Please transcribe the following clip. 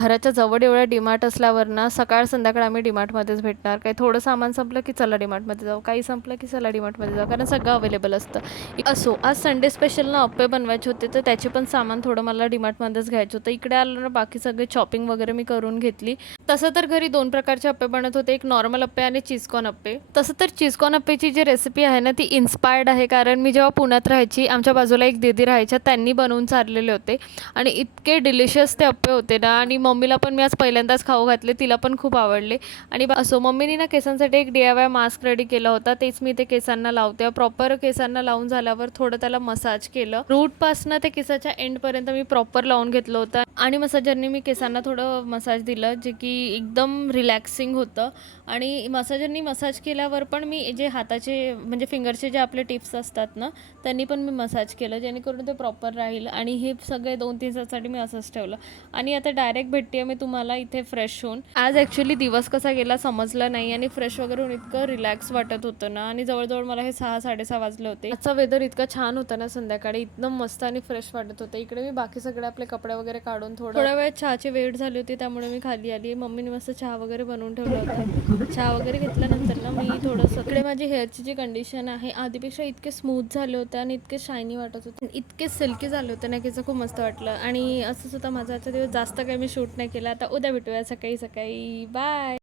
घराच्या जवळ एवढ्या डीमार्ट असल्यावर ना सकाळ संध्याकाळ आम्ही डीमार्टमध्येच भेटणार. काही थोडं सामान संपलं की चला डीमार्टमध्ये जाऊ, काही संपलं की चला डीमार्टमध्ये जाऊ, कारण सगळं अवेलेबल असतं. असो आज संडे स्पेशल ना अप्पे बनवायचे होते, तर त्याचे पण सामान थोडं मला डीमार्टमध्येच घ्यायचं होतं. इकडे आलं ना बाकी सगळे शॉपिंग वगैरे मी करून घेतली. तसं तर घरी 2 प्रकारचे अप्पे बनत होते, एक नॉर्मल अप्पे आणि चीजकॉर्न अप्पे. तसं तर चीजकॉर्न अप्पेची जी रेसिपी आहे ना ती इन्स्पायर्ड आहे, कारण मी जेव्हा पुण्यात राहायची आमच्या बाजूला एक दीदी राहायच्या, त्यांनी बनवून चाललेले होते आणि इतके डिलिशियस ते अप्पे होते ना. आणि मम्मीला पण मी आज पहिल्यांदाच खाऊ घातले, तिला पण खूप आवडले. आणि असो मम्मीनी ना केसांसाठी एक DIY मास्क रेडी केला होता, तेच मी ते केसांना लावते. प्रॉपर केसांना लावून झाल्यावर थोडं त्याला मसाज केलं, रूटपासनं ते केसाच्या एंडपर्यंत मी प्रॉपर लावून घेतलं होतं. आणि मसाजरने मी केसांना थोडं मसाज दिलं, जे की एकदम रिलॅक्सिंग होतं. आणि मसाजरनी मसाज केल्यावर पण मी जे हाताचे म्हणजे फिंगरचे जे आपले टिप्स असतात ना, त्यांनी पण मी मसाज केलं, जेणेकरून ते प्रॉपर राहील. आणि हे सगळे 2-3 तासासाठी मी असंच ठेवलं. आणि आता डायरेक्ट भेटते मी तुम्हाला इथे फ्रेश होऊन. आज ॲक्च्युली दिवस कसा गेला समजलं नाही, आणि फ्रेश वगैरे होऊन इतकं रिलॅक्स वाटत होतं ना. आणि जवळजवळ मला हे 6-6:30 वाजले होते. आजचा वेदर इतका छान होता ना, संध्याकाळी एकदम मस्त आणि फ्रेश वाटत होतं. इकडे मी बाकी सगळे आपले कपडे वगैरे काढून थोड्या वेळ चहाची वेळ झाली होती, त्यामुळे मी खाली आली. मम्मीने मस्त चहा वगैरे बनवून ठेवला होता. चहा वगैरे घेतल्यानंतर ना मी थोडंसं इकडे माझी हेअरची जी कंडिशन आहे आधीपेक्षा इतके स्मूथ झाले होते आणि इतके शायनी वाटत होते, इतके सिल्की झाले होते ना, की खूप मस्त वाटलं. आणि असंच होतं माझा आजचा दिवस. जास्त काही मी शूट नाही केला. आता उद्या भेटूया सकाळी सकाळी. बाय.